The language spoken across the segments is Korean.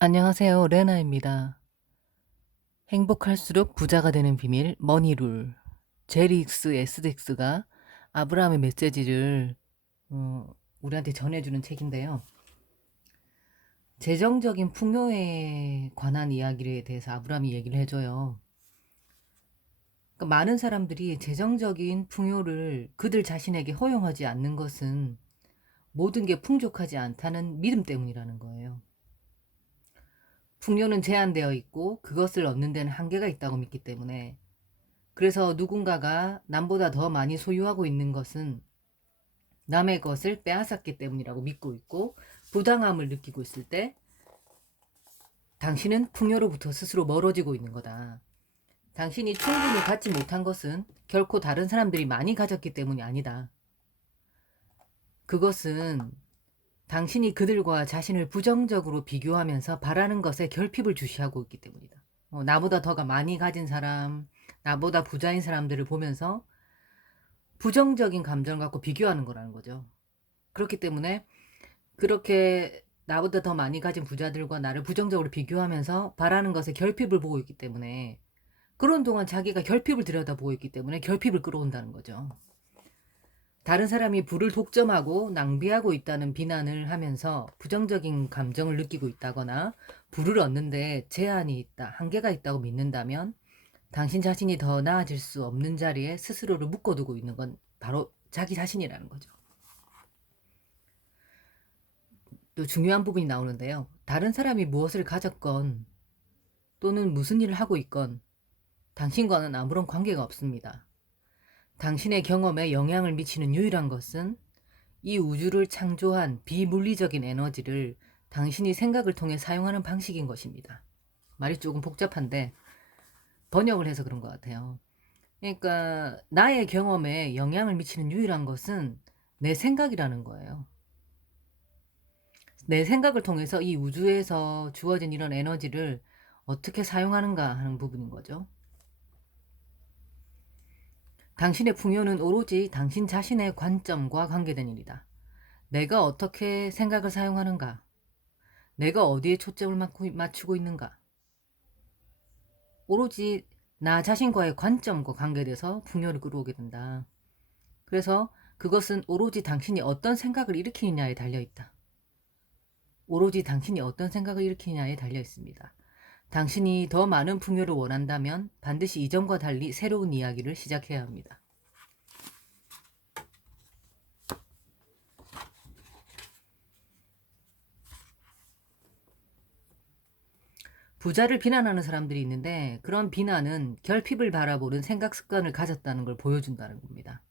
안녕하세요. 레나입니다. 행복할수록 부자가 되는 비밀 머니룰. 제리익스 에스덱스가 아브라함의 메시지를 우리한테 전해주는 책인데요. 재정적인 풍요에 관한 이야기에 대해서 아브라함이 얘기를 해줘요. 그러니까 많은 사람들이 재정적인 풍요를 그들 자신에게 허용하지 않는 것은 모든 게 풍족하지 않다는 믿음 때문이라는 거예요. 풍요는 제한되어 있고 그것을 얻는 데는 한계가 있다고 믿기 때문에, 그래서 누군가가 남보다 더 많이 소유하고 있는 것은 남의 것을 빼앗았기 때문이라고 믿고 있고, 부당함을 느끼고 있을 때 당신은 풍요로부터 스스로 멀어지고 있는 거다. 당신이 충분히 갖지 못한 것은 결코 다른 사람들이 많이 가졌기 때문이 아니다. 그것은 당신이 그들과 자신을 부정적으로 비교하면서 바라는 것에 결핍을 주시하고 있기 때문이다. 나보다 더가 많이 가진 사람, 나보다 부자인 사람들을 보면서 부정적인 감정을 갖고 비교하는 거라는 거죠. 그렇기 때문에 그렇게 나보다 더 많이 가진 부자들과 나를 부정적으로 비교하면서 바라는 것에 결핍을 보고 있기 때문에, 그런 동안 자기가 결핍을 들여다보고 있기 때문에 결핍을 끌어온다는 거죠. 다른 사람이 부를 독점하고 낭비하고 있다는 비난을 하면서 부정적인 감정을 느끼고 있다거나 부를 얻는데 제한이 있다, 한계가 있다고 믿는다면 당신 자신이 더 나아질 수 없는 자리에 스스로를 묶어두고 있는 건 바로 자기 자신이라는 거죠. 또 중요한 부분이 나오는데요. 다른 사람이 무엇을 가졌건 또는 무슨 일을 하고 있건 당신과는 아무런 관계가 없습니다. 당신의 경험에 영향을 미치는 유일한 것은 이 우주를 창조한 비물리적인 에너지를 당신이 생각을 통해 사용하는 방식인 것입니다. 말이 조금 복잡한데 번역을 해서 그런 것 같아요. 그러니까 나의 경험에 영향을 미치는 유일한 것은 내 생각이라는 거예요. 내 생각을 통해서 이 우주에서 주어진 이런 에너지를 어떻게 사용하는가 하는 부분인 거죠. 당신의 풍요는 오로지 당신 자신의 관점과 관계된 일이다. 내가 어떻게 생각을 사용하는가, 내가 어디에 초점을 맞추고 있는가, 오로지 나 자신과의 관점과 관계돼서 풍요를 끌어오게 된다. 그래서 그것은 오로지 당신이 어떤 생각을 일으키느냐에 달려있다. 오로지 당신이 어떤 생각을 일으키느냐에 달려 있습니다. 당신이 더 많은 풍요를 원한다면 반드시 이전과 달리 새로운 이야기를 시작해야 합니다. 부자를 비난하는 사람들이 있는데, 그런 비난은 결핍을 바라보는 생각 습관을 가졌다는 걸 보여준다는 겁니다.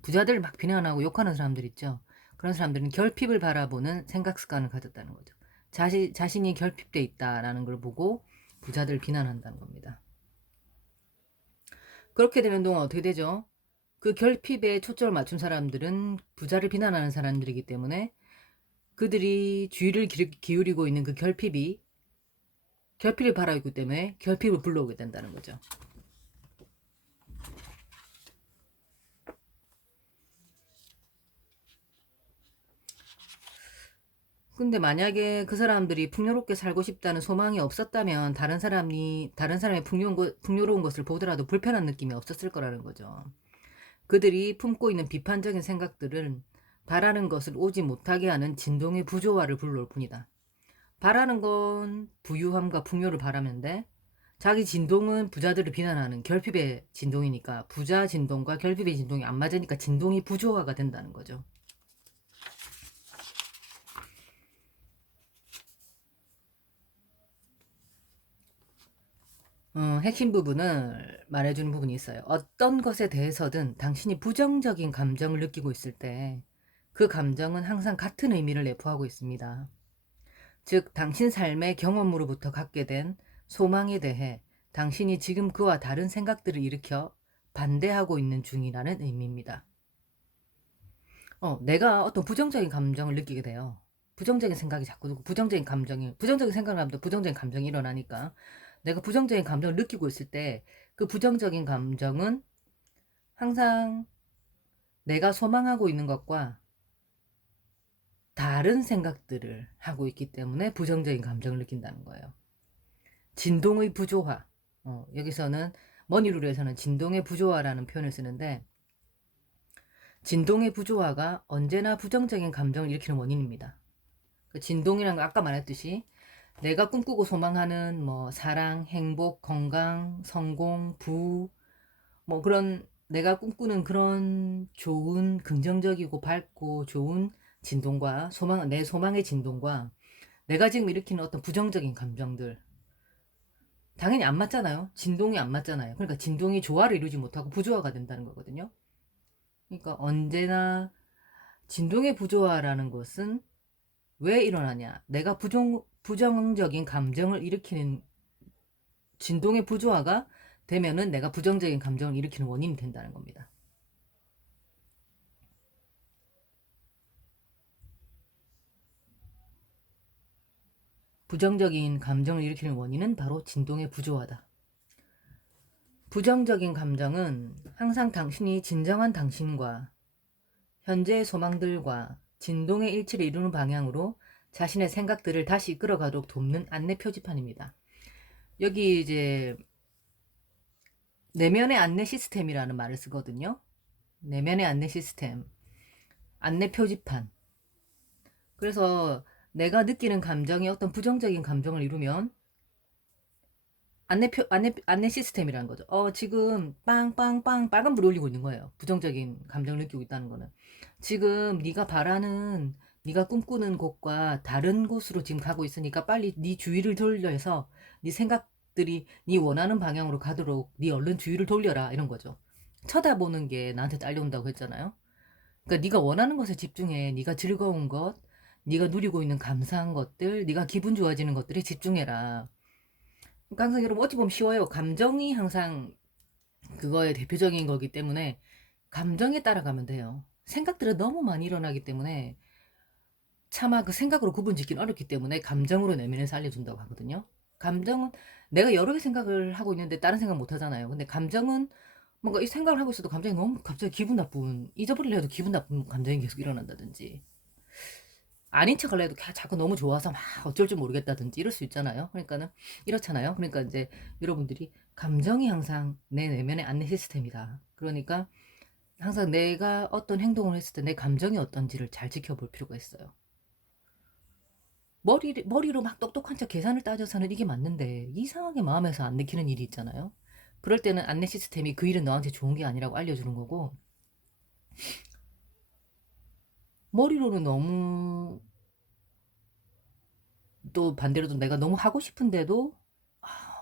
부자들 막 비난하고 욕하는 사람들 있죠. 그런 사람들은 결핍을 바라보는 생각 습관을 가졌다는 거죠. 자신이 결핍돼 있다라는 걸 보고 부자들 비난한다는 겁니다. 그렇게 되는 동안 어떻게 되죠? 그 결핍에 초점을 맞춘 사람들은 부자를 비난하는 사람들이기 때문에 그들이 주의를 기울이고 있는 그 결핍을 바라고 있기 때문에 결핍을 불러오게 된다는 거죠. 근데 만약에 그 사람들이 풍요롭게 살고 싶다는 소망이 없었다면 다른 사람의 풍요로운 것을 보더라도 불편한 느낌이 없었을 거라는 거죠. 그들이 품고 있는 비판적인 생각들은 바라는 것을 오지 못하게 하는 진동의 부조화를 불러올 뿐이다. 바라는 건 부유함과 풍요를 바라는데 자기 진동은 부자들을 비난하는 결핍의 진동이니까 부자 진동과 결핍의 진동이 안 맞으니까 진동이 부조화가 된다는 거죠. 핵심 부분을 말해주는 부분이 있어요. 어떤 것에 대해서든 당신이 부정적인 감정을 느끼고 있을 때 그 감정은 항상 같은 의미를 내포하고 있습니다. 즉, 당신 삶의 경험으로부터 갖게 된 소망에 대해 당신이 지금 그와 다른 생각들을 일으켜 반대하고 있는 중이라는 의미입니다. 내가 어떤 부정적인 감정을 느끼게 돼요. 부정적인 생각이 자꾸 들고 부정적인 생각을 하면 또 부정적인 감정이 일어나니까 내가 부정적인 감정을 느끼고 있을 때 그 부정적인 감정은 항상 내가 소망하고 있는 것과 다른 생각들을 하고 있기 때문에 부정적인 감정을 느낀다는 거예요. 진동의 부조화. 여기서는 머니룰에서는 진동의 부조화라는 표현을 쓰는데, 진동의 부조화가 언제나 부정적인 감정을 일으키는 원인입니다. 그 진동이란 거 아까 말했듯이 내가 꿈꾸고 소망하는 뭐 사랑, 행복, 건강, 성공, 뭐 그런 내가 꿈꾸는 그런 좋은 긍정적이고 밝고 좋은 진동과 내 소망의 진동과 내가 지금 일으키는 어떤 부정적인 감정들 당연히 안 맞잖아요. 진동이 안 맞잖아요. 그러니까 진동이 조화를 이루지 못하고 부조화가 된다는 거거든요. 그러니까 언제나 진동의 부조화라는 것은 왜 일어나냐? 내가 부정적인 감정을 일으키는 진동의 부조화가 되면은 내가 부정적인 감정을 일으키는 원인이 된다는 겁니다. 부정적인 감정을 일으키는 원인은 바로 진동의 부조화다. 부정적인 감정은 항상 당신이 진정한 당신과 현재의 소망들과 진동의 일치를 이루는 방향으로 자신의 생각들을 다시 이끌어가도록 돕는 안내 표지판입니다. 여기 이제 내면의 안내 시스템이라는 말을 쓰거든요. 내면의 안내 시스템, 안내 표지판. 그래서 내가 느끼는 감정이 어떤 부정적인 감정을 이루면 안내 시스템이라는 거죠. 지금 빵빵빵 빨간불이 올리고 있는 거예요. 부정적인 감정을 느끼고 있다는 거는. 지금 네가 바라는, 네가 꿈꾸는 곳과 다른 곳으로 지금 가고 있으니까 빨리 네 주위를 돌려서 네 생각들이 네 원하는 방향으로 가도록 네 얼른 주위를 돌려라 이런 거죠. 쳐다보는 게 나한테 딸려온다고 했잖아요. 그러니까 네가 원하는 것에 집중해. 네가 즐거운 것, 네가 누리고 있는 감사한 것들, 네가 기분 좋아지는 것들에 집중해라. 그러니까 항상 여러분 어찌 보면 쉬워요. 감정이 항상 그거의 대표적인 거기 때문에 감정에 따라가면 돼요. 생각들은 너무 많이 일어나기 때문에 차마 그 생각으로 구분 짓기는 어렵기 때문에 감정으로 내면에서 알려준다고 하거든요. 감정은 내가 여러 개 생각을 하고 있는데 다른 생각 못 하잖아요. 근데 감정은 뭔가 이 생각을 하고 있어도 감정이 너무 갑자기 기분 나쁜, 잊어버리려 해도 기분 나쁜 감정이 계속 일어난다든지 아닌 척을 해도 자꾸 너무 좋아서 막 어쩔 줄 모르겠다든지 이럴 수 있잖아요. 그러니까는 이렇잖아요. 그러니까 이제 여러분들이 감정이 항상 내 내면의 안내 시스템이다. 그러니까 항상 내가 어떤 행동을 했을 때 내 감정이 어떤지를 잘 지켜볼 필요가 있어요. 머리로 막 똑똑한 척 계산을 따져서는 이게 맞는데 이상하게 마음에서 안 느끼는 일이 있잖아요. 그럴 때는 안내 시스템이 그 일은 너한테 좋은 게 아니라고 알려주는 거고, 머리로는 너무, 또 반대로도 내가 너무 하고 싶은데도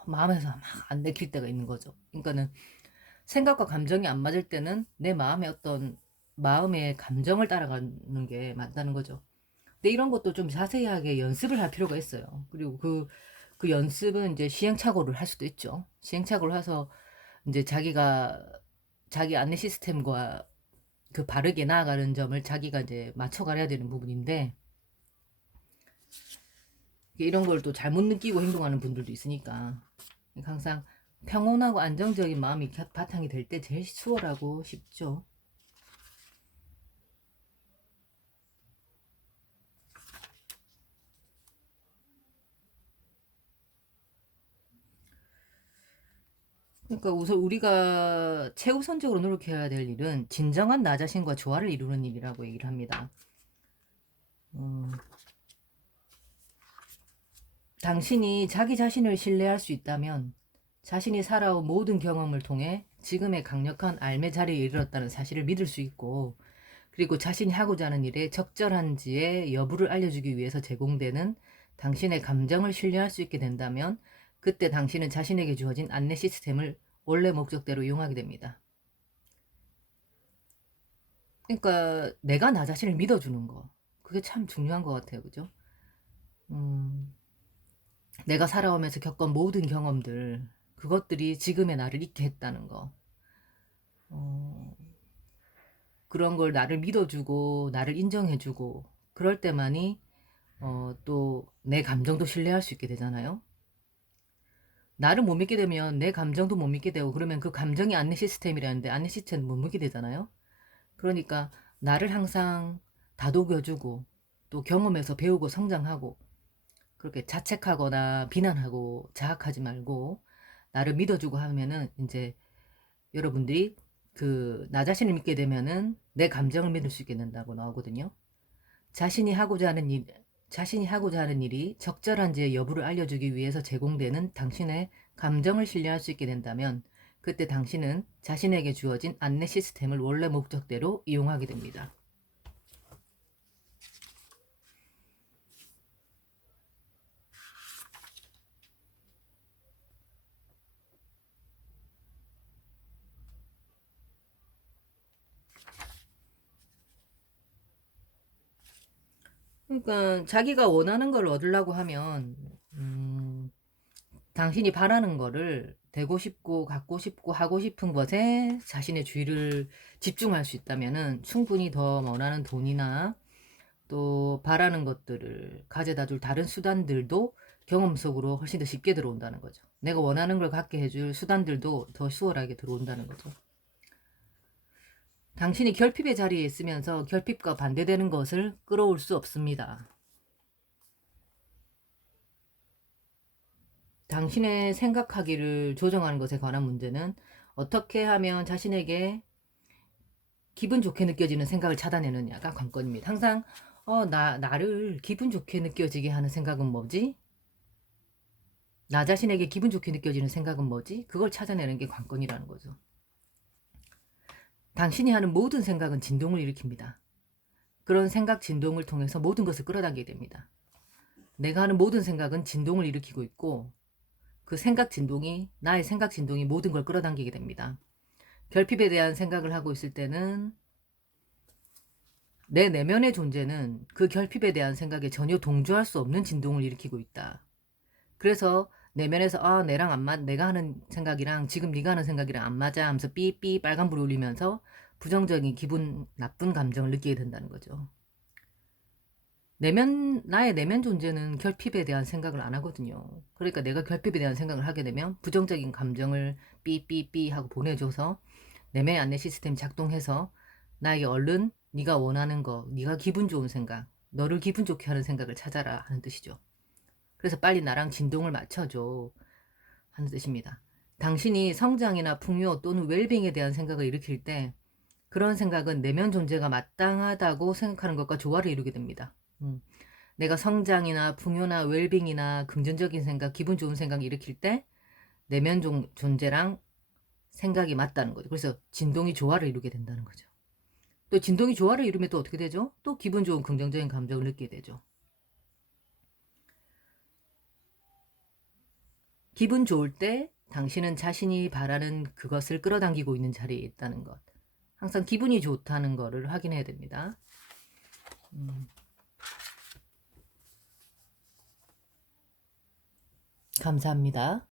마음에서 막 안 내킬 때가 있는 거죠. 그러니까는 생각과 감정이 안 맞을 때는 내 마음의 어떤 마음의 감정을 따라가는 게 맞다는 거죠. 근데 이런 것도 좀 자세하게 연습을 할 필요가 있어요. 그리고 그 연습은 이제 시행착오를 할 수도 있죠. 시행착오를 해서 이제 자기 안내 시스템과 그 바르게 나아가는 점을 자기가 이제 맞춰가야 되는 부분인데, 이런 걸 또 잘못 느끼고 행동하는 분들도 있으니까 항상 평온하고 안정적인 마음이 바탕이 될 때 제일 수월하고 쉽죠. 그러니까 우선 우리가 최우선적으로 노력해야 될 일은 진정한 나 자신과 조화를 이루는 일이라고 얘기를 합니다. 당신이 자기 자신을 신뢰할 수 있다면 자신이 살아온 모든 경험을 통해 지금의 강력한 알매 자리에 이르렀다는 사실을 믿을 수 있고, 그리고 자신이 하고자 하는 일에 적절한지의 여부를 알려주기 위해서 제공되는 당신의 감정을 신뢰할 수 있게 된다면 그때 당신은 자신에게 주어진 안내 시스템을 원래 목적대로 이용하게 됩니다. 그러니까 내가 나 자신을 믿어주는 거, 그게 참 중요한 것 같아요. 그죠? 내가 살아오면서 겪은 모든 경험들, 그것들이 지금의 나를 있게 했다는 거. 어, 그런 걸 나를 믿어주고 나를 인정해주고 그럴 때만이 또 내 감정도 신뢰할 수 있게 되잖아요. 나를 못 믿게 되면 내 감정도 못 믿게 되고, 그러면 그 감정이 안내 시스템이라는데 안내 시스템 못 믿게 되잖아요. 그러니까 나를 항상 다독여주고 또 경험에서 배우고 성장하고, 그렇게 자책하거나 비난하고 자학하지 말고 나를 믿어주고 하면은 이제 여러분들이 나 자신을 믿게 되면은 내 감정을 믿을 수 있게 된다고 나오거든요. 자신이 하고자 하는 일이 적절한지의 여부를 알려주기 위해서 제공되는 당신의 감정을 신뢰할 수 있게 된다면 그때 당신은 자신에게 주어진 안내 시스템을 원래 목적대로 이용하게 됩니다. 그러니까 자기가 원하는 걸 얻으려고 하면 당신이 바라는 거를 되고 싶고 갖고 싶고 하고 싶은 것에 자신의 주의를 집중할 수 있다면은 충분히 더 원하는 돈이나 또 바라는 것들을 가져다 줄 다른 수단들도 경험 속으로 훨씬 더 쉽게 들어온다는 거죠. 내가 원하는 걸 갖게 해줄 수단들도 더 수월하게 들어온다는 거죠. 당신이 결핍의 자리에 있으면서 결핍과 반대되는 것을 끌어올 수 없습니다. 당신의 생각하기를 조정하는 것에 관한 문제는 어떻게 하면 자신에게 기분 좋게 느껴지는 생각을 차단해느냐가 관건입니다. 항상 나를 기분 좋게 느껴지게 하는 생각은 뭐지? 나 자신에게 기분 좋게 느껴지는 생각은 뭐지? 그걸 찾아내는 게 관건이라는 거죠. 당신이 하는 모든 생각은 진동을 일으킵니다. 그런 생각 진동을 통해서 모든 것을 끌어당기게 됩니다. 내가 하는 모든 생각은 진동을 일으키고 있고 그 나의 생각 진동이 모든 걸 끌어당기게 됩니다. 결핍에 대한 생각을 하고 있을 때는 내 내면의 존재는 그 결핍에 대한 생각에 전혀 동조할 수 없는 진동을 일으키고 있다. 그래서 내면에서 내가 하는 생각이랑 지금 네가 하는 생각이랑 안 맞아 하면서 삐삐 빨간불이 울리면서 부정적인 기분 나쁜 감정을 느끼게 된다는 거죠. 나의 내면 존재는 결핍에 대한 생각을 안 하거든요. 그러니까 내가 결핍에 대한 생각을 하게 되면 부정적인 감정을 삐삐삐 하고 보내줘서 내면의 안내 시스템이 작동해서 나에게 얼른 네가 원하는 거, 네가 기분 좋은 생각, 너를 기분 좋게 하는 생각을 찾아라 하는 뜻이죠. 그래서 빨리 나랑 진동을 맞춰줘 하는 뜻입니다. 당신이 성장이나 풍요 또는 웰빙에 대한 생각을 일으킬 때 그런 생각은 내면 존재가 마땅하다고 생각하는 것과 조화를 이루게 됩니다. 내가 성장이나 풍요나 웰빙이나 긍정적인 생각, 기분 좋은 생각 일으킬 때 내면 존재랑 생각이 맞다는 거죠. 그래서 진동이 조화를 이루게 된다는 거죠. 또 진동이 조화를 이루면 또 어떻게 되죠? 또 기분 좋은 긍정적인 감정을 느끼게 되죠. 기분 좋을 때 당신은 자신이 바라는 그것을 끌어당기고 있는 자리에 있다는 것. 항상 기분이 좋다는 거를 확인해야 됩니다. 감사합니다.